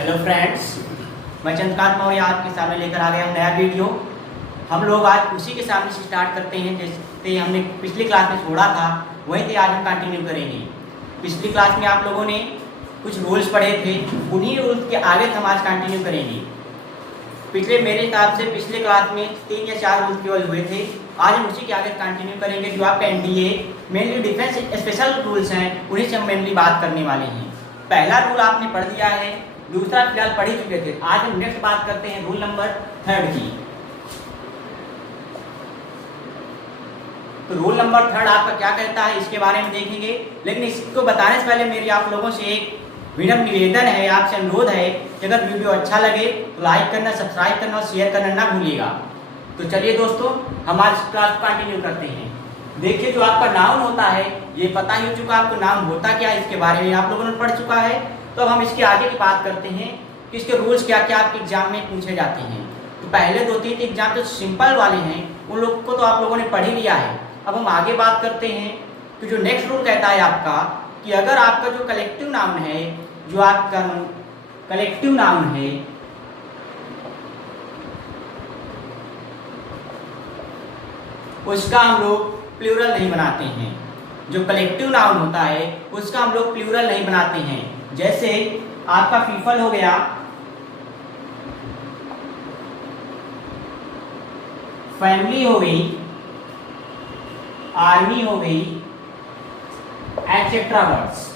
Hello friends, मैं चंद्रकांत मौर्य आपके सामने लेकर आ गया हूँ नया वीडियो। हम लोग आज उसी के सामने से स्टार्ट करते हैं जैसे हमने पिछली क्लास में छोड़ा था, वहीं से आज हम कंटिन्यू करेंगे। पिछली क्लास में आप लोगों ने कुछ रूल्स पढ़े थे, उन्हीं रूल्स के आगे हम आज कंटिन्यू करेंगे। मेरे हिसाब से पिछले क्लास में 3 या 4 रूल्स केवल हुए थे, आज हम उसी के आगे कंटिन्यू करेंगे। जो आपका NDA mainly defence special rules हैं, उन्हीं से हम मेनली बात करने वाले हैं। पहला रूल आपने पढ़ दिया है, दूसरा फिलहाल पढ़ ही चुके थे। आज हम नेक्स्ट बात करते हैं रूल नंबर 3 की। तो रूल नंबर 3 आपका क्या कहता है इसके बारे में देखेंगे, लेकिन इसको बताने से पहले मेरी आप लोगों से एक विनम्र निवेदन है, आपसे अनुरोध है कि अगर वीडियो अच्छा लगे तो लाइक करना, सब्सक्राइब करना और शेयर करना ना भूलिएगा। तो चलिए दोस्तों, हम आज क्लास कंटिन्यू करते हैं। देखिए, जो आपका नाउन होता है, ये पता ही हो चुका आपको नाउन होता क्या है, इसके बारे में आप लोगों ने पढ़ चुका है। तो हम इसके आगे की बात करते हैं कि इसके रूल्स क्या क्या आपके एग्जाम में पूछे जाते हैं। तो पहले 2-3 एग्जाम जो सिंपल वाले हैं उन लोग को तो आप लोगों ने पढ़ ही लिया है। अब हम आगे बात करते हैं कि जो नेक्स्ट रूल कहता है आपका कि अगर आपका जो कलेक्टिव नाउन है, जो आपका कलेक्टिव नाउन है उसका हम लोग प्लूरल नहीं बनाते हैं। जो कलेक्टिव नाउन होता है उसका हम लोग प्लूरल नहीं बनाते हैं। जैसे आपका पीपल हो गया, फैमिली हो गई, आर्मी हो गई, एक्सेट्रा वर्ड्स।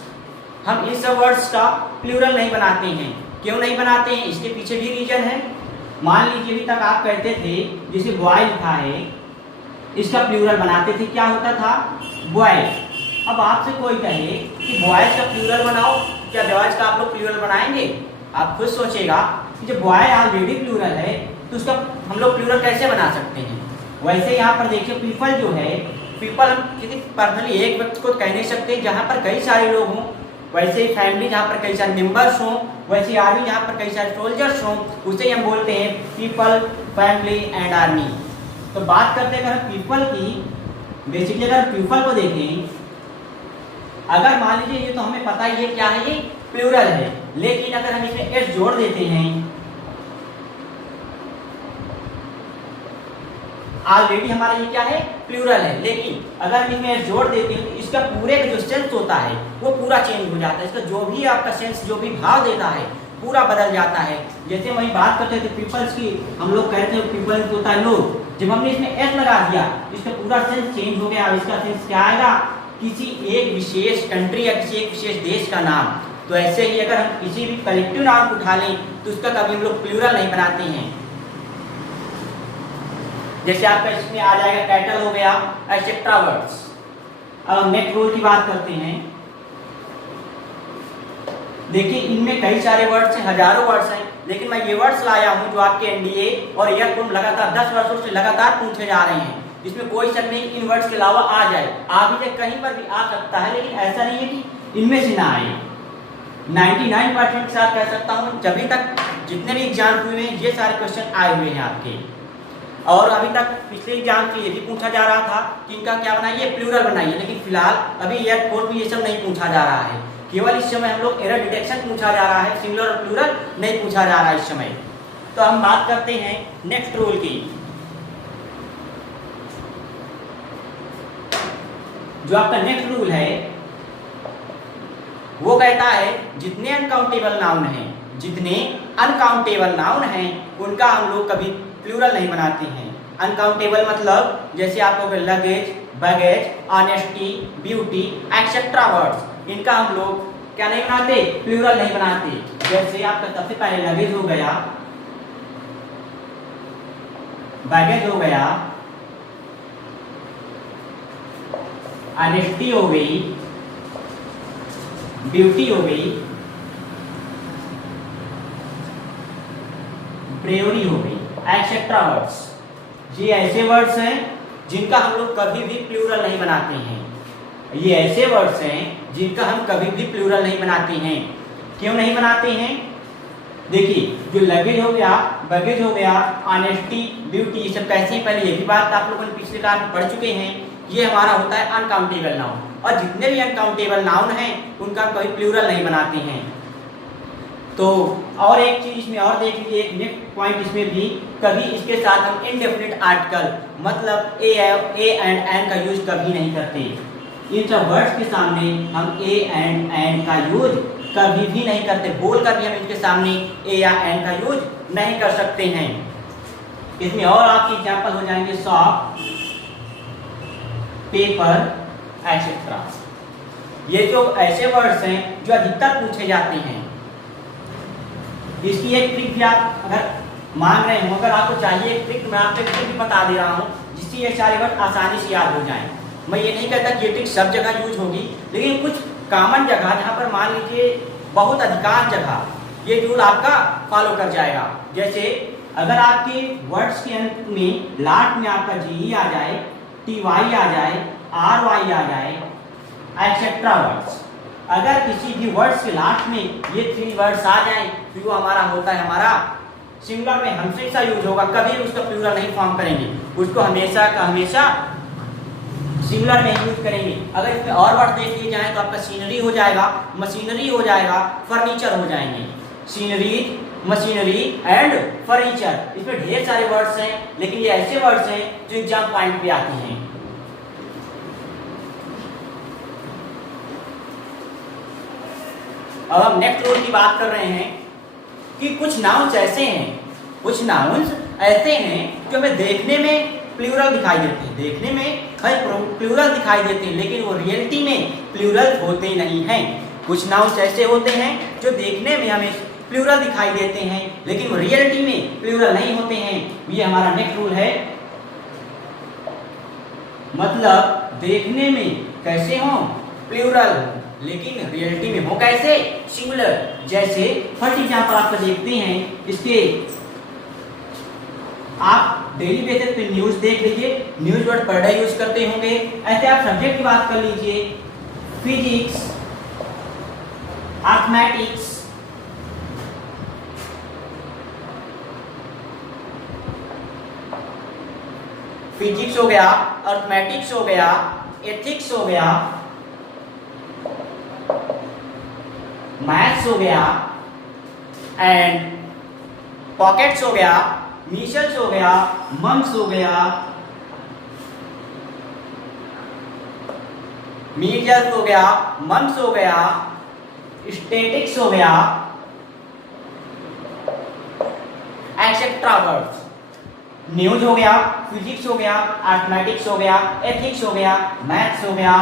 हम इन सब वर्ड्स का प्लूरल नहीं बनाते हैं। क्यों नहीं बनाते हैं, इसके पीछे भी रीजन है। मान लीजिए अभी तक आप कहते थे, जैसे बॉय लिखा है, इसका प्लूरल बनाते थे, क्या होता था, बॉयज। अब आपसे कोई कहे कि बॉयज का प्लूरल बनाओ, क्या बॉयज का आप लोग प्लूरल बनाएंगे? आप खुद सोचेगा कि जब बॉय ऑलरेडी प्लूरल है तो उसका हम लोग प्लूरल कैसे बना सकते हैं। वैसे यहाँ पर देखिए, पीपल जो है, पीपल हम किसी पर्सनली एक व्यक्ति को कह नहीं सकते जहाँ पर कई सारे लोग हों। वैसे ही फैमिली जहाँ पर कई सारे मेंबर्स हों, वैसे ही आर्मी जहाँ पर कई सारे सोल्जर्स हों, उसे हम बोलते हैं पीपल, फैमिली एंड आर्मी। तो बात करते हैं अगर पीपल की, बेसिकली अगर पीपल को देखें, अगर मान लीजिए ये तो हमें पता ही है क्या है, ये प्लूरल है, लेकिन अगर हम इसमें एस जोड़ देते हैं, ऑलरेडी हमारा ये क्या है, प्लूरल है, लेकिन अगर हम इसमें एस जोड़ देते हैं तो इसका पूरे का जो सेंस होता है वो पूरा चेंज हो जाता है। इसका जो भी आपका सेंस, जो भी भाव देता है, पूरा बदल जाता है। जैसे वही बात करते थे पीपल्स की, हम लोग कहते हैं पीपल्स होता है लोग, जब हमने इसमें एस लगा दिया इसका पूरा सेंस चेंज हो गया। इसका सेंस क्या आएगा, किसी एक विशेष कंट्री या किसी एक विशेष देश का नाम। तो ऐसे ही अगर हम किसी भी कलेक्टिव नाम को उठा लें तो उसका कभी हम लोग प्लूरल नहीं बनाते हैं। जैसे आपका इसमें आ जाएगा कैटल हो गया, एक्सेट्रा वर्ड्स। अब हम नेक्स्ट रूल की बात करते हैं। देखिए, इनमें कई सारे वर्ड्स हैं, हजारों वर्ड्स हैं, लेकिन मैं ये वर्ड्स लाया हूं जो आपके एनडीए और ईयरफोन लगातार 10 वर्षों से लगातार पूछे जा रहे हैं। इसमें कोई शक नहीं इन वर्ड्स के अलावा आ जाए, आगे कहीं पर भी आ सकता है, लेकिन ऐसा नहीं है कि इनमें से ना आए। 99% के साथ कह सकता हूँ, जब तक जितने भी एग्जाम हुए हैं ये सारे क्वेश्चन आए हुए हैं आपके। और अभी तक पिछले एग्जाम के ये भी पूछा जा रहा था कि इनका क्या बनाइए, प्लूरल बनाइए, लेकिन फिलहाल अभी एयरफोर्स में ये सब नहीं पूछा जा रहा है। केवल इस समय हम लोग एरर डिटेक्शन पूछा जा रहा है, सिंगुलर और प्लूरल नहीं पूछा जा रहा है इस समय। तो हम बात करते हैं नेक्स्ट रूल की। जो आपका नेक्स्ट रूल है वो कहता है जितने अनकाउंटेबल नाउन हैं, जितने अनकाउंटेबल नाउन हैं उनका हम लोग कभी प्लूरल नहीं बनाते हैं। अनकाउंटेबल मतलब जैसे आपको luggage, baggage, honesty, beauty, etcetera words, इनका हम लोग क्या नहीं बनाते, प्लूरल नहीं बनाते। जैसे आपका सबसे पहले लगेज हो गया, बैगेज हो गया, ऑनेस्टी हो गई, ब्यूटी हो गई, ब्रेवरी हो गई, एक्सेट्रा वर्ड्स। ये ऐसे वर्ड्स हैं जिनका हम लोग कभी भी प्लूरल नहीं बनाते हैं। ये ऐसे वर्ड्स हैं जिनका हम कभी भी प्लूरल नहीं बनाते हैं। क्यों नहीं बनाते हैं? देखिए, जो लगेज हो गया, बैगेज हो गया, ऑनेस्टी, ब्यूटी, ये सब कैसे हैं, पहले ये भी बात आप लोगों ने पिछले क्लास में पढ़ चुके हैं। ये हमारा होता है अनकाउंटेबल नाउन, और जितने भी अनकाउंटेबल नाउन हैं उनका कभी प्लूरल नहीं बनाते हैं। तो और एक चीज इसमें और देख लीजिए, एक नेक्स्ट पॉइंट इसमें भी, कभी इसके साथ हम इनडेफिनिट आर्टिकल मतलब ए एंड एन का यूज कभी नहीं करते। इन सब वर्ड्स के सामने हम ए एंड एन का यूज कभी भी नहीं करते, बोल कर भी हम इनके सामने ए या एन का यूज नहीं कर सकते हैं। इसमें और आपके एग्जाम्पल हो जाएंगे शॉप, पेपर, एक्सेट्रा। ये जो ऐसे वर्ड्स हैं जो अधिकतर पूछे जाते हैं। इसकी एक ट्रिक भी आप अगर मांग रहे हो, अगर आपको चाहिए एक ट्रिक, मैं आपको एक ट्रिक बता दे रहा हूँ जिससे ये सारे वर्ड आसानी से याद हो जाएं। मैं ये नहीं कहता कि ये ट्रिक सब जगह यूज होगी, लेकिन कुछ कॉमन जगह जहाँ पर मान लीजिए बहुत अधिकांश जगह ये रूल आपका फॉलो कर जाएगा। जैसे अगर आपके वर्ड्स के अंत में लास्ट में आपका जी आ जाए, टी वाई आ जाए, आर वाई आ जाए, एक्सेट्रा वर्ड्स, अगर किसी भी वर्ड्स के लास्ट में ये 3 वर्ड्स आ जाएं तो वो हमारा होता है हमारा सिंगुलर में हमेशा यूज होगा, कभी उसका प्लूरल नहीं फॉर्म करेंगे, उसको हमेशा का हमेशा सिंगुलर में यूज करेंगे। अगर इसमें और वर्ड देख लिए जाए तो आपका सीनरी हो जाएगा, मशीनरी हो जाएगा, फर्नीचर हो जाएंगे। सीनरी, मशीनरी एंड फर्नीचर, इसमें ढेर सारे वर्ड्स हैं, लेकिन ये ऐसे वर्ड्स हैं जो एग्जाम पॉइंट पे आते हैं। अब हम नेक्स्ट रूल की बात कर रहे हैं कि कुछ नाउन्स ऐसे हैं, कुछ नाउन्स ऐसे हैं जो हमें देखने में प्लूरल दिखाई देते हैं, देखने में प्लूरल दिखाई देते हैं, लेकिन वो रियलिटी में प्लूरल होते नहीं हैं। कुछ नाउन्स ऐसे होते हैं जो देखने में हमें प्लूरल दिखाई देते हैं, लेकिन वो रियलिटी में प्लूरल नहीं होते हैं। ये हमारा नेक्स्ट रूल है। मतलब देखने में कैसे हो प्लूरल, लेकिन रियलिटी में हो कैसे सिंगुलर। जैसे फर्स्ट एग्जांपल आपका देखते हैं, इसके आप डेली बेसिस पे न्यूज देख लीजिए, news word per day use करते होंगे। ऐसे आप सब्जेक्ट की बात कर लीजिए, फिजिक्स, मैथमेटिक्स, फिजिक्स हो गया, अर्थमेटिक्स हो गया, एथिक्स हो गया, मैथ्स हो गया, एंड पॉकेट्स हो गया, मीशल्स हो गया, मम्स हो गया, मीडियल्स हो गया, मम्स हो गया, स्टैटिक्स हो गया, एक्सेट्रा वर्ड्स। न्यूज हो गया, फिजिक्स हो गया, मैथमेटिक्स हो गया, एथिक्स हो गया, मैथ्स हो गया,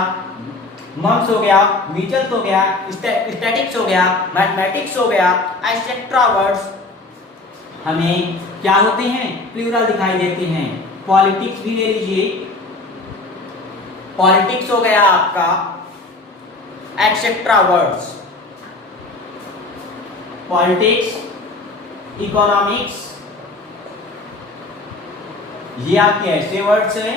मम्स हो गया, मीडियल्स हो गया, स्टैटिक्स हो गया, मैथमेटिक्स हो गया, एक्सेट्रा वर्ड्स हमें क्या होते हैं प्लूरल दिखाई देते हैं। पॉलिटिक्स भी ले लीजिए, पॉलिटिक्स हो गया आपका एक्सेट्रा वर्ड्स। पॉलिटिक्स, इकोनॉमिक्स, ये आपके ऐसे वर्ड्स हैं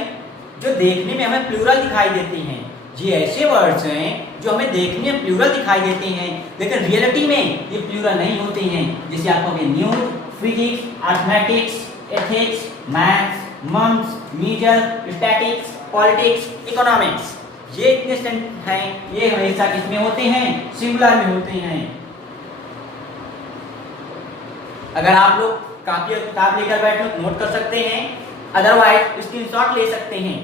जो देखने में हमें प्लूरल दिखाई देते हैं। ये ऐसे वर्ड्स हैं जो हमें देखने में प्लूरल दिखाई देते हैं, लेकिन रियलिटी में ये प्लूरल नहीं होते हैं। जैसे आपको news, physics, mathematics, ethics, maths, मम्स, मीडियल, स्टैटिक्स, पॉलिटिक्स, इकोनॉमिक्स, ये इतने हैं, ये हमेशा किसमें होते हैं सिंगुलर में होते हैं। अगर आप लोग कापी और किताब लेकर बैठे तो नोट कर सकते हैं, अदरवाइज स्क्रीनशॉट ले सकते हैं।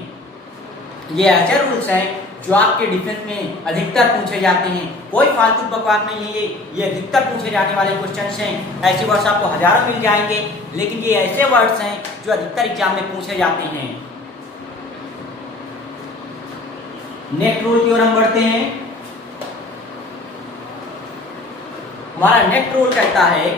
ये ऐसे रूल्स हैं जो आपके डिफेंस में अधिकतर पूछे जाते हैं, कोई फालतू बकवास नहीं है। ये अधिकतर पूछे जाने वाले क्वेश्चंस हैं। ऐसे वर्ड्स आपको हजारों मिल जाएंगे, लेकिन ये ऐसे वर्ड्स हैं जो अधिकतर एग्जाम में पूछे जाते हैं। नेक्स्ट रूल की ओर हम बढ़ते हैं। हमारा नेक्स्ट रूल कहता है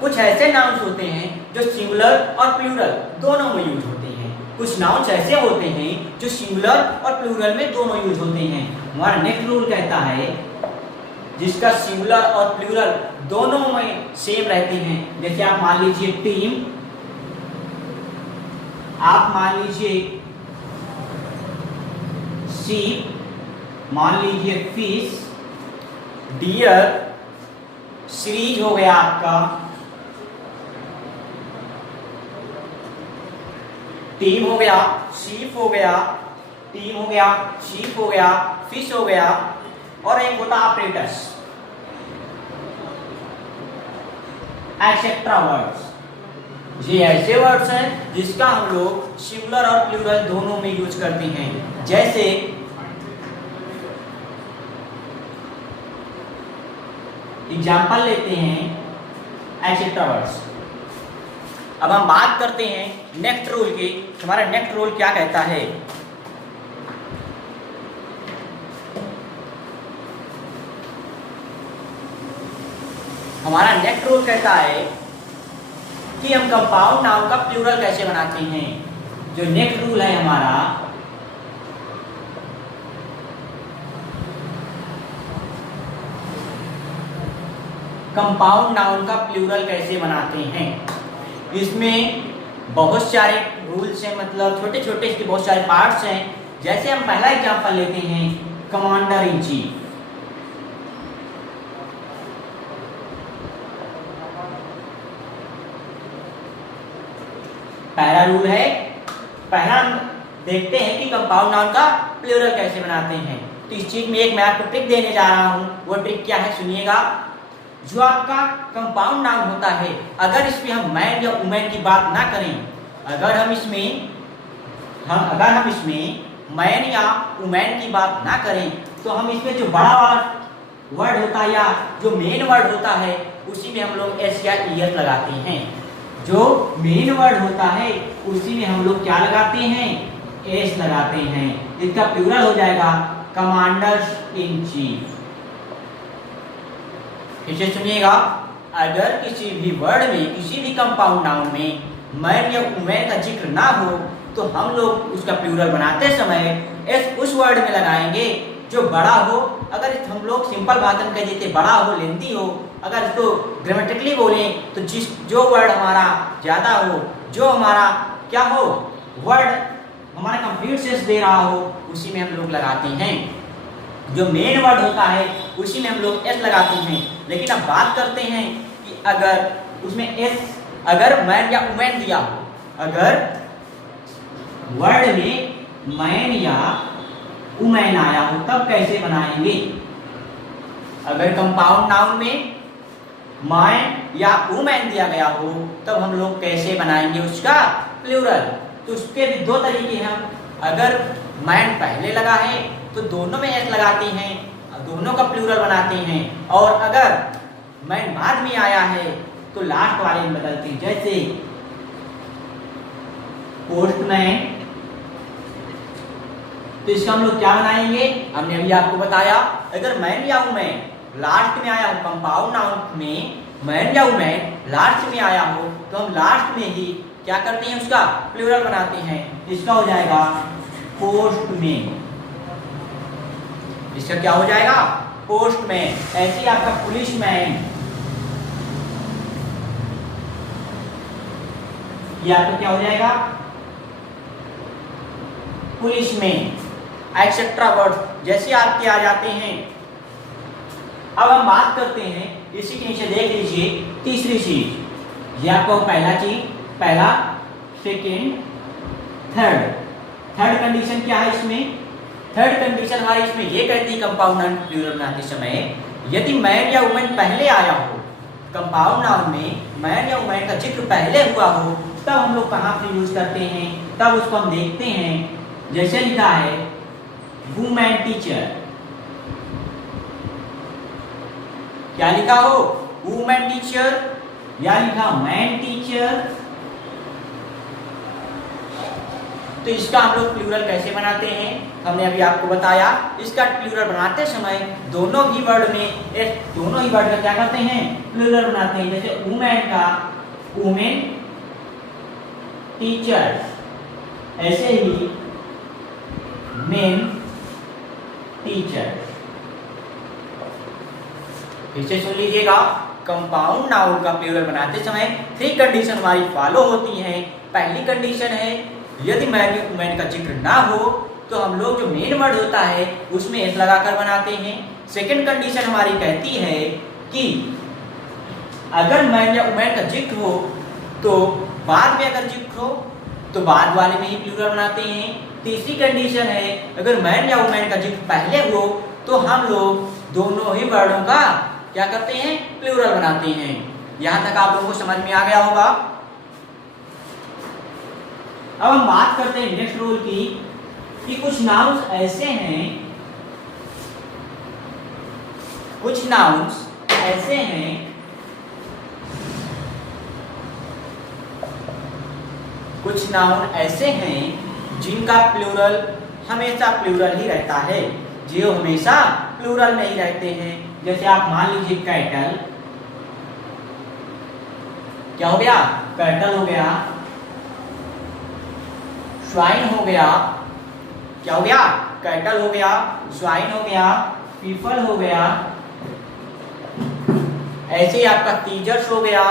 कुछ ऐसे नाउन्स होते हैं जो सिंगुलर और प्लूरल दोनों में यूज होते हैं। कुछ नाउन्स ऐसे होते हैं जो सिंगुलर और प्लूरल में दोनों यूज होते हैं। हमारा नेक्स्ट रूल कहता है जिसका सिंगुलर और प्लूरल दोनों में सेम रहते हैं। जैसे आप मान लीजिए टीम, आप मान लीजिए शीप, मान लीजिए फिश, डियर, सीरीज हो गया आपका, टीम हो गया, शीप हो गया, टीम हो गया, शीप हो गया, फिश हो गया, और एक होता ऑपरेटर्स, एक्सेट्रा वर्ड्स। ये ऐसे वर्ड्स हैं जिसका हम लोग सिंगुलर और प्लूरल दोनों में यूज करते हैं। जैसे एग्जाम्पल लेते हैं एक्सेट्रा वर्ड्स। अब हम बात करते हैं नेक्स्ट रूल की। हमारा नेक्स्ट रूल क्या कहता है? हमारा नेक्स्ट रूल कहता है कि हम कंपाउंड नाउन का प्लूरल कैसे बनाते हैं। जो नेक्स्ट रूल है हमारा, कंपाउंड नाउन का प्लूरल कैसे बनाते हैं। इसमें बहुत सारे रूल्स हैं, मतलब छोटे छोटे इसके बहुत सारे पार्ट्स हैं। जैसे हम पहला एग्जांपल लेते हैं, कमांडर इन चीफ। पहला रूल है, पहला हम देखते हैं कि कंपाउंड नाउन का प्लूरल कैसे बनाते हैं। तो इस चीज में एक मैं आपको ट्रिक देने जा रहा हूं। वो ट्रिक क्या है, सुनिएगा। जो आपका कंपाउंड नाउन होता है, अगर इसमें हम मैन या वुमेन की बात ना करें, अगर हम इसमें मैन या वुमेन की बात ना करें, तो हम इसमें जो बड़ा वाला वर्ड होता है या जो मेन वर्ड होता है, उसी में हम लोग एस या ईएस लगाते हैं। जो मेन वर्ड होता है उसी में हम लोग क्या लगाते हैं, एस लगाते हैं। इसका प्लूरल हो जाएगा कमांडर्स इन चीफ। इसे सुनिएगा, अगर किसी भी वर्ड में, किसी भी कंपाउंड नाउन में मैन या वुमेन का जिक्र ना हो, तो हम लोग उसका प्लूरल बनाते समय एस उस वर्ड में लगाएंगे जो बड़ा हो। अगर हम लोग सिंपल बात में कह देते बड़ा हो, लेंथी हो, अगर इसको ग्रामेटिकली बोलें तो जो वर्ड हमारा ज़्यादा हो, जो हमारा क्या हो, वर्ड हमारा कंप्लीट सेंस दे रहा हो, उसी में हम लोग लगाते हैं। जो मेन वर्ड होता है उसी में हम लोग एस लगाते हैं। लेकिन अब बात करते हैं कि अगर उसमें एस, अगर मैन या वुमेन दिया हो, अगर वर्ड में मैन या वुमेन आया हो, तब कैसे बनाएंगे। अगर कंपाउंड नाउन में मैन या वुमेन दिया गया हो, तब हम लोग कैसे बनाएंगे उसका प्लूरल। तो उसके भी दो तरीके हैं। अगर मैन पहले लगा है तो दोनों में एस लगाते हैं, दोनों का प्लूरल बनाते हैं। और अगर मैन बाद में आया है तो लास्ट वाले में बदलते हैं। जैसे पोस्टमैन, तो इसका हम लोग क्या बनाएंगे, हमने अभी आपको बताया। अगर मैन या वुमेन लास्ट में आया हो, कंपाउंड नाउन में मैन या वुमेन लास्ट में आया हो, तो हम लास्ट में ही क्या करते हैं, उसका प्लूरल बनाते हैं। इसका हो जाएगा पोस्टमैन। इसका क्या हो जाएगा, पोस्टमैन। ऐसे ही आपका पुलिसमैन, ये आपका क्या हो जाएगा, पुलिसमैन, एक्सेट्रा वर्ड जैसे आपके आ जाते हैं। अब हम बात करते हैं, इसी के नीचे देख लीजिए तीसरी चीज। ये आपको पहला चीज, पहला, सेकेंड, थर्ड कंडीशन क्या है इसमें। थर्ड कंडीशन हमारी इसमें ये कहती है कंपाउंड नाउन प्लूरल बनाते समय, यदि मैन या वुमेन पहले आया हो, कंपाउंड नाउन में मैन या वुमेन का जिक्र पहले हुआ हो, तब हम लोग कहाँ पे यूज करते हैं, तब उसको हम देखते हैं। जैसे लिखा है वुमेन टीचर, क्या लिखा हो, वुमेन टीचर, या लिखा मैन टीचर। तो इसका हम लोग प्लूरल कैसे बनाते हैं, हमने अभी आपको बताया। इसका प्लूरल बनाते समय दोनों ही वर्ड का क्या करते हैं, प्लूरल बनाते हैं। जैसे वुमेन का वुमेन टीचर, ऐसे ही मेन टीचर। इसे सुन लीजिएगा, कंपाउंड नाउन का प्लूरल बनाते समय 3 कंडीशन हमारी फॉलो होती हैं। पहली कंडीशन है, यदि मैन या वुमेन का जिक्र ना हो, तो हम लोग जो मेन वर्ड होता है उसमें एस लगाकर बनाते हैं। सेकंड कंडीशन हमारी कहती है कि अगर मैन या वुमेन का जिक्र हो, तो बाद में अगर जिक्र हो तो बाद वाले में ही प्लूरल बनाते हैं। तीसरी कंडीशन है, अगर मैन या वुमेन का जिक्र पहले हो तो हम लोग दोनों ही वर्डों का क्या करते हैं, प्लूरल बनाते हैं। यहां तक आप लोगों को समझ में आ गया होगा। अब हम बात करते हैं नेक्स्ट रूल की कि कुछ नाउन्स ऐसे हैं, कुछ नाउन्स ऐसे हैं कुछ नाउन ऐसे हैं जिनका प्लूरल हमेशा प्लूरल ही रहता है, जो हमेशा प्लूरल नहीं रहते हैं। जैसे आप मान लीजिए कैटल, क्या हो गया, कैटल हो गया, स्वाइन हो गया, क्या हो गया, कैटल हो गया, स्वाइन हो गया, पीपल हो गया, ऐसे ही आपका टीजर्स हो गया,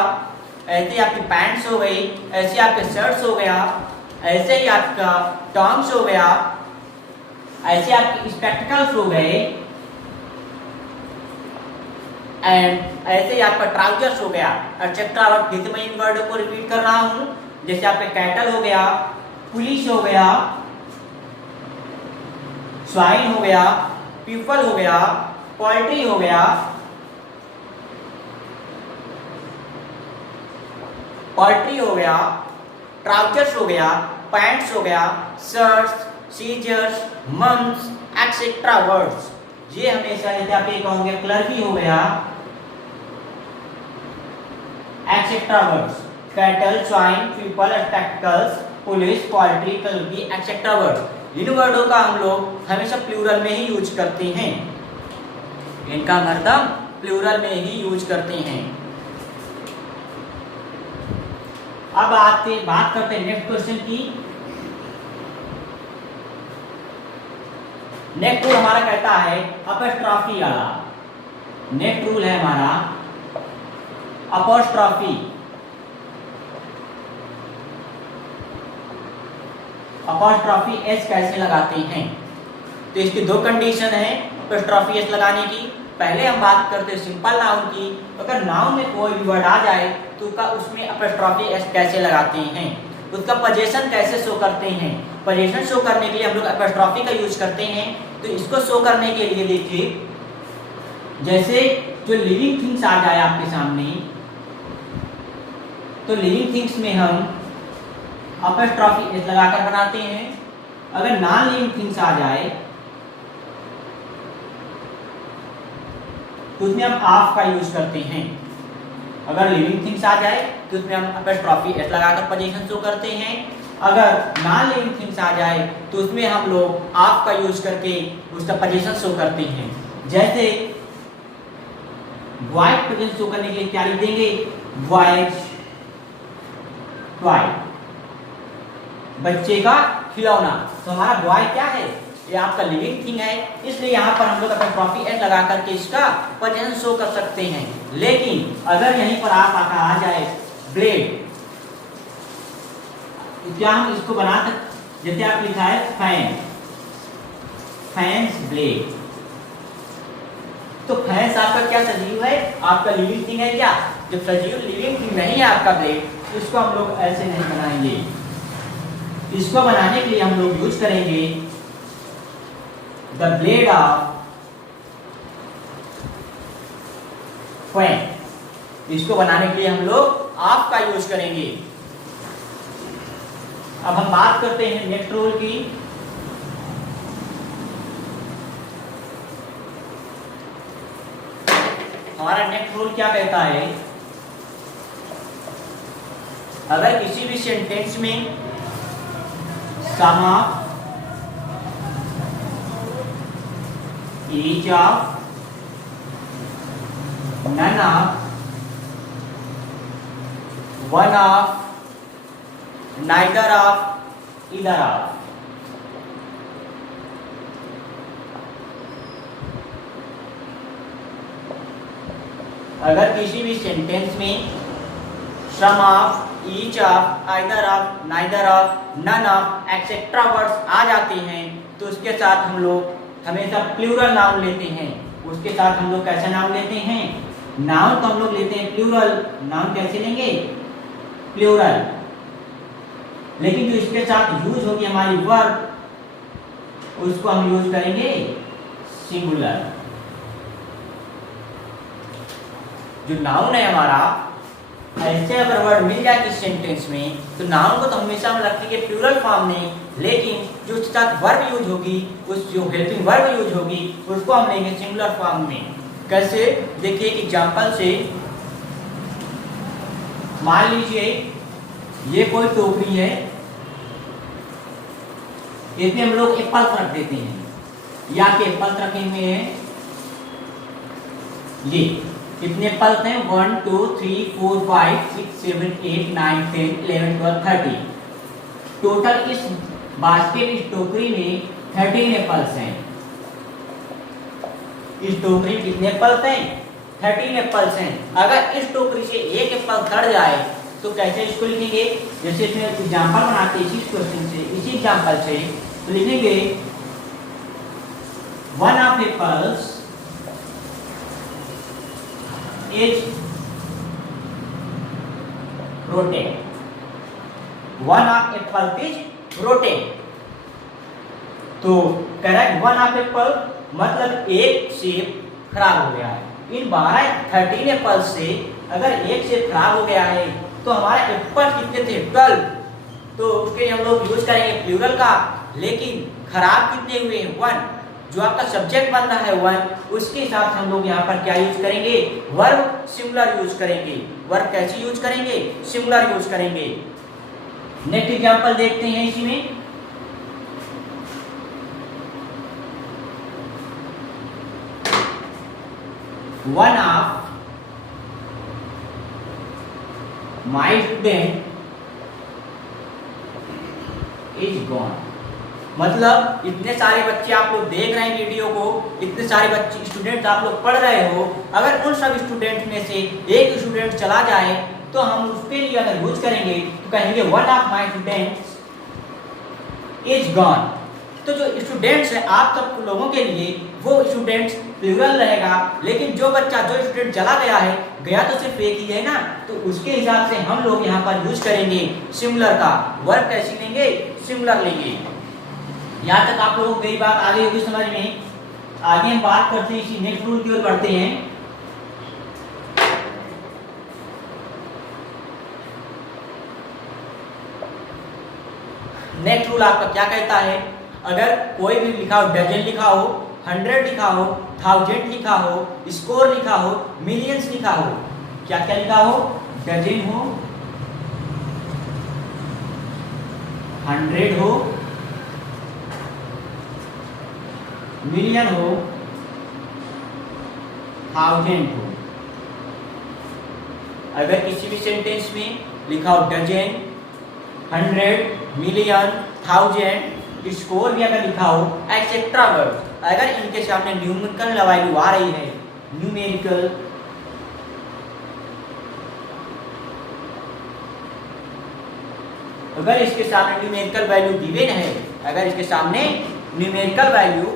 ऐसे ही आपकी पैंट्स हो गई, ऐसे ही आपके शर्ट्स हो गया, ऐसे ही आपका टॉन्ग्स हो गया, ऐसे आपके स्पेक्टिकल्स हो गए, एंड ऐसे ही आपका ट्राउजर्स हो गया, एक्सेट्रा। और फिर मैं इन वर्डों को रिपीट कर रहा हूं, जैसे आपके कैटल हो गया, पुलिस हो गया, स्वाइन हो गया, पीपल हो गया, पोल्ट्री हो गया, पोल्ट्री हो गया, ट्राउजर्स हो गया, पैंट्स हो गया, shirts, scissors, mumps, etcetera words. ये हमेशा जैसे आप ये कहोगे क्लर्की हो गया, etcetera words, cattle, swine, people, spectacles, police, poultry, clergy, etcetera words. इन वर्डों का हम लोग हमेशा प्लूरल में ही यूज करते हैं, इनका मतलब प्लूरल में ही यूज करते हैं। अब बात करते हैं नेक्स्ट क्वेश्चन की। नेक्स्ट रूल हमारा कहता है अपॉस्ट्रॉफी वाला। नेक्स्ट रूल है हमारा अपॉस्ट्रॉफी। अपॉस्ट्रॉफी एस कैसे लगाते हैं, तो इसकी दो कंडीशन है अपॉस्ट्रॉफी एस लगाने की। पहले हम बात करते हैं सिंपल नाउन की। अगर नाउन में कोई भी वर्ड आ जाए तो उसमें अपॉस्ट्रॉफी एस कैसे लगाते हैं, उसका पोजीशन कैसे शो करते हैं। पोजीशन शो करने के लिए हम लोग अपॉस्ट्रॉफी का यूज करते हैं। तो इसको शो करने के लिए देखिए, जैसे जो लिविंग थिंग्स आ जाए आपके सामने, तो लिविंग थिंग्स में हम अपॉस्ट्रॉफी एस लगाकर बनाते हैं। अगर नॉन लिविंग थिंग्स आ जाए तो उसमें हम ऑफ का यूज करते हैं। अगर लिविंग थिंग्स आ जाए तो उसमें हम अपॉस्ट्रॉफी एस लगाकर पोजीशन शो करते हैं। अगर नॉन लिविंग थिंग्स आ जाए तो उसमें हम लोग ऑफ का यूज करके उसका पोजीशन शो करते हैं। जैसे वाइट पोजीशन शो करने के लिए क्या लिख देंगे, वाइट टॉय, बच्चे का खिलौना। तो हमारा बॉय क्या है, ये आपका लिविंग थिंग है, इसलिए यहाँ पर हम लोग अपॉस्ट्रॉफी एस लगा करके इसका पोजीशन शो कर सकते हैं। लेकिन अगर यहीं पर आप आ जाए ब्लेड, क्या हम इसको बना सकते, जैसे आप लिखा है फैन, फैंस ब्लेड, तो फैंस आपका क्या सजीव है, आपका लिविंग थिंग है क्या। जब सजीव लिविंग थिंग नहीं है आपका ब्लेड, तो इसको हम लोग ऐसे नहीं बनाएंगे। इसको बनाने के लिए हम लोग यूज करेंगे द ब्लेड ऑफ फैन। इसको बनाने के लिए हम लोग ऑफ का यूज करेंगे। अब हम बात करते हैं नेक्स्ट रूल की। हमारा नेक्स्ट रूल क्या कहता है, अगर किसी भी सेंटेंस में some of, each of, none of, one of, neither of, either of, अगर किसी भी सेंटेंस में some of, each of, either of, neither of, none of, etcetera words आ जाते हैं तो उसके साथ हम लोग हमेशा प्लूरल नाउन लेते हैं। उसके साथ हम लोग कैसा नाउन लेते हैं, नाउन तो हम लोग लेते हैं प्लूरल, नाउन कैसे लेंगे, प्लूरल। लेकिन जो इसके साथ यूज होगी हमारी वर्ब, उसको हम यूज करेंगे सिंगुलर। जो नाउन है हमारा, ऐसे अगर वर्ड मिल जाए इस सेंटेंस में तो नाउन को तो हमेशा हम रखेंगे प्लूरल फॉर्म में, लेकिन जो उसके साथ वर्ब यूज होगी, उस जो हेल्पिंग वर्ब यूज होगी उसको हम लेंगे सिंगुलर फॉर्म में। कैसे, देखिए एक एग्जांपल से, मान लीजिए ये कोई टोकरी है, इसमें हम लोग एप्पल रख देते हैं, या के एप्पल रखे हुए हैं। ये कितने एप्पल्स हैं? 1 2 3 4 5 6 7 8 9 10 11 12 13। टोटल इस बास्केट, इस टोकरी में 13 एप्पल्स हैं। इस टोकरी में कितने एप्पल्स हैं? 13 एप्पल्स हैं। अगर इस टोकरी से एक एप्पल सड़ जाए तो कैसे इसको लिखेंगे? जैसे इसमें एग्जांपल बनाते हैं इसी क्वेश्चन से, इसी एग्जांपल से, तो लिखेंगे 1 of apples is rotted. 1 of apple is rotted. तो कह रहा है 1 ऑफ एप्पल मतलब एक सेब खराब हो गया है। इन 13 एप्पल से अगर एक सेब खराब हो गया है तो हमारा एप्पल कितने थे? 12। तो उसके हम लोग यूज करेंगे प्लूरल का, लेकिन खराब कितने हुए? 1। जो आपका सब्जेक्ट बन रहा है 1, उसके हिसाब से हम लोग यहाँ पर क्या यूज करेंगे? वर्ब सिंगुलर यूज करेंगे। वर्ब कैसे यूज करेंगे? सिंगुलर यूज करेंगे। नेक्स्ट एग्जांपल देखते हैं इसी में। One of my student is gone। मतलब इतने सारे बच्चे आप लोग देख रहे हैं वीडियो को, इतने सारे बच्चे स्टूडेंट आप लोग पढ़ रहे हो, अगर उन सब स्टूडेंट में से एक स्टूडेंट चला जाए तो हम उसके लिए अगर यूज करेंगे तो कहेंगे 1 of my students is gone. तो जो स्टूडेंट्स है आप सब लोगों के लिए वो स्टूडेंट्स प्लूरल रहेगा, लेकिन जो बच्चा, जो स्टूडेंट चला गया है, गया तो सिर्फ एक ही है ना, तो उसके हिसाब से हम लोग यहाँ पर यूज करेंगे सिंगुलर का। वर्ब कैसे लेंगे? सिंगुलर लेंगे। यहाँ तक आप लोगों को मेरी बात आगे होगी समझ में। आगे हम बात करते हैं, इसी नेक्स्ट रूल की ओर बढ़ते हैं। नेक्स्ट रूल आपका क्या कहता है? अगर कोई भी लिखा हो, डजन लिखा हो, 100 लिखा हो, 1000 लिखा हो, स्कोर लिखा हो, मिलियंस लिखा हो, क्या क्या लिखा हो? डजन हो, 100 हो, मिलियन हो, 1000 हो। अगर किसी भी सेंटेंस में लिखा हो डजन, 100, मिलियन, 1000, स्कोर भी अगर लिखा हो, एक्सेट्रा वर्ड, अगर इनके सामने न्यूमेरिकल वैल्यू आ रही है, न्यूमेरिकल अगर इसके सामने न्यूमेरिकल वैल्यू गिवन है, अगर इसके सामने न्यूमेरिकल वैल्यू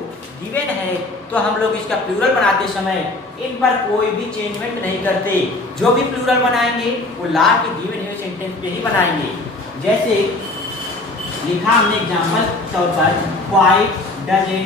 गिवन है, तो हम लोग इसका प्लूरल बनाते समय इन पर कोई भी चेंजमेंट नहीं करते। जो भी प्लूरल बनाएंगे वो लास्ट के गिवन हुए सेंटेंस पे ही बनाएंगे। जैसे लिखा हमने एग्जांपल तौर पर 5 डजन,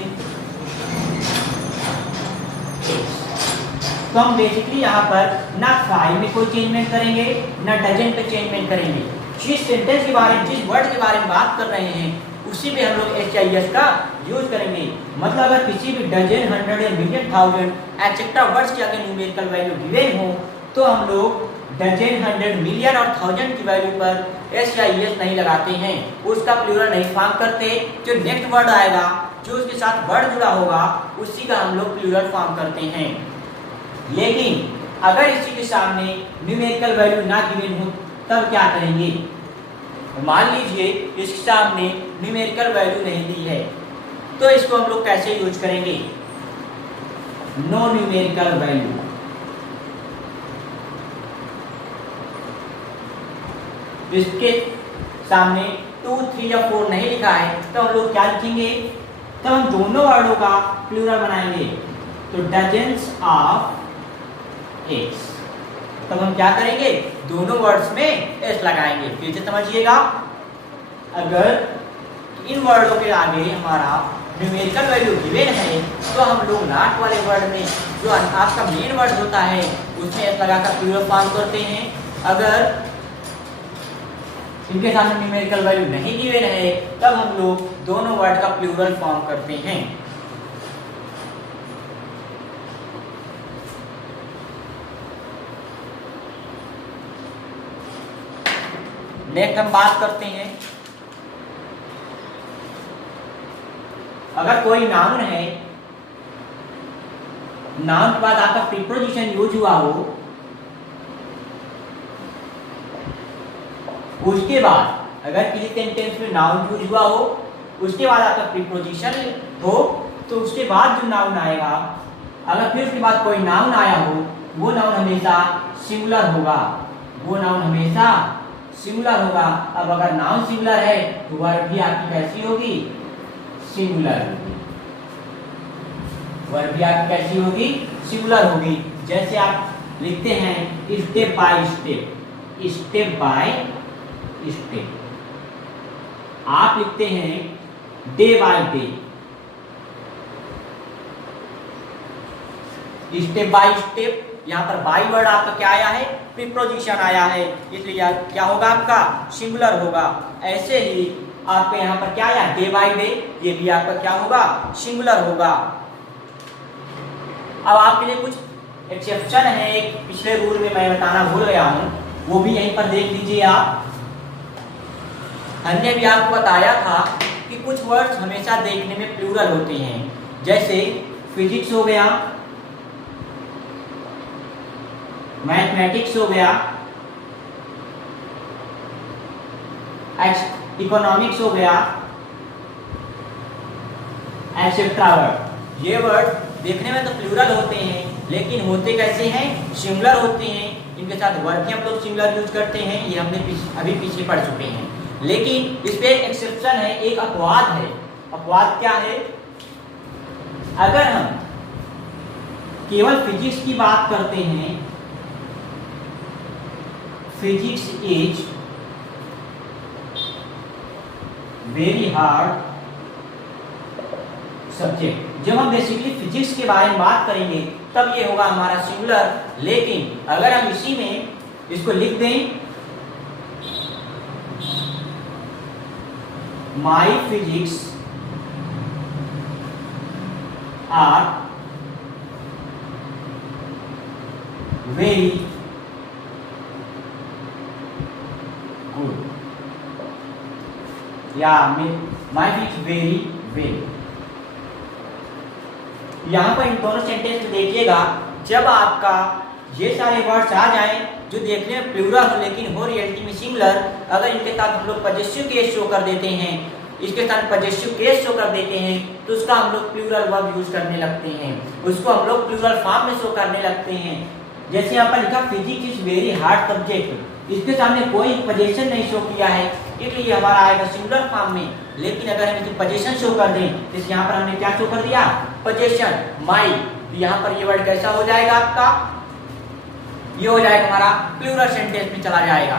तो हम बेसिकली यहाँ पर ना 5 में कोई चेंजमेंट करेंगे ना डजन पे चेंजमेंट करेंगे। जिस सेंटेंस के बारे में, जिस वर्ड के बारे में बात कर रहे हैं उसी पे हम लोग HIS का यूज करेंगे। मतलब अगर किसी भी डजन, 100 या मिलियन, 1000 एक्सेट्रा वर्ड्स के आगे न्यूमेरिकल वैल्यू गिवन हो तो हम लोग डजन, 100, मिलियन और 1000 की वैल्यू पर HIS नहीं लगाते हैं, उसका प्लूरल नहीं फॉर्म करते। जो नेक्स्ट वर्ड आएगा, जो उसके साथ वर्ड जुड़ा होगा, उसी का हम लोग प्लूरल फॉर्म करते हैं। लेकिन अगर इसी के सामने न्यूमेरिकल वैल्यू ना गिवन हो तब क्या करेंगे? मान लीजिए इसके सामने न्यूमेरिकल वैल्यू नहीं दी है, तो इसको हम लोग कैसे यूज करेंगे? No numerical value. इसके सामने 2, 3 या 4 नहीं लिखा है तो हम लोग क्या लिखेंगे? तो हम दोनों वर्डों का प्लूरल बनाएंगे। तो डजन्स ऑफ एग्स, तब हम क्या करेंगे? दोनों वर्ड्स में एस लगाएंगे। फिर से समझिएगा, अगर इन वर्डों के आगे हमारा न्यूमेरिकल वैल्यू गिवन है तो हम लोग लास्ट वाले वर्ड में जो आपका मेन वर्ड होता है उसमें एस लगाकर प्लूरल फॉर्म करते हैं। अगर इनके सामने न्यूमेरिकल वैल्यू नहीं गिवन है तब हम लोग दोनों वर्ड का प्लूरल फॉर्म करते हैं। नेक्स्ट हम बात करते हैं, अगर कोई नाउन है, नाउन के बाद आपका प्रीपोजिशन यूज हुआ हो, उसके बाद अगर किसी सेंटेंस में नाउन यूज हुआ हो, उसके बाद आपका प्रीपोजिशन हो, तो उसके बाद जो नाउन आएगा, अगर फिर उसके बाद कोई नाउन आया हो, वो नाउन हमेशा सिंगुलर होगा, वो नाउन हमेशा सिंगुलर होगा। अब अगर नाउन सिंगुलर है तो वर्ब भी आपकी कैसी होगी? सिंगुलर होगी। वर्ब भी आपकी कैसी होगी? सिंगुलर होगी। जैसे आप लिखते हैं step by step, step by step. आप लिखते हैं day by day, step by step. यहाँ पर बाई वर्ड आपका क्या आया है? प्रीपोजिशन आया है, इसलिए क्या होगा? आपका सिंगुलर होगा। ऐसे ही आपके यहाँ पर क्या आया? डे बाय डे, ये भी आपका क्या होगा? सिंगुलर होगा। अब आपके लिए कुछ एक्सेप्शन है, एक पिछले रूल में मैं बताना भूल गया हूँ, वो भी यहीं पर देख लीजिए आप। हमने भी आपको बताया था कि कुछ वर्ड्स हमेशा देखने में प्लूरल होते हैं, जैसे फिजिक्स हो गया, मैथमेटिक्स हो गया, इकोनॉमिक्स हो गया, एक्सेट्रा वर्ड। ये वर्ड देखने में तो प्लूरल होते हैं, लेकिन होते कैसे हैं? सिंगुलर होते हैं। इनके साथ वर्ब भी हम लोग सिंगुलर यूज करते हैं, ये हमने अभी पीछे पढ़ चुके हैं। लेकिन इस पे एक एक्सेप्शन है, एक अपवाद है। अपवाद क्या है? अगर हम केवल फिजिक्स की बात करते हैं, physics is very hard subject, जब हम बेसिकली फिजिक्स के बारे में बात करेंगे तब ये होगा हमारा सिंगुलर। लेकिन अगर हम इसी में इसको लिख दें, माई फिजिक्स आर वेरी गुड, या माई फिजिक्स वेरी वेल। यहाँ पर इन दोनों सेंटेंस में देखिएगा, जब आपका ये सारे वर्ड्स आ जाएं जो देखने में प्लूरल हो लेकिन हो रियलिटी में सिंगुलर, अगर इनके साथ हम लोग पजेसिव केस शो कर देते हैं, इसके साथ पजेसिव केस शो कर देते हैं, तो उसका हम लोग प्लूरल वर्ब यूज करने लगते हैं, उसको हम लोग प्लूरल फॉर्म में शो करने लगते हैं। जैसे यहाँ पर लिखा physics is very hard subject, इसके सामने कोई पजेशन नहीं शो किया है, इसलिए हमारा आएगा सिंगुलर फॉर्म में। लेकिन अगर हम इसे पजेशन शो कर दें, जैसे यहाँ पर हमने क्या शो कर दिया? पजेशन, माई, तो यहाँ पर ये वर्ड कैसा हो जाएगा? आपका ये हो जाएगा हमारा प्लूरल सेंटेंस में चला जाएगा।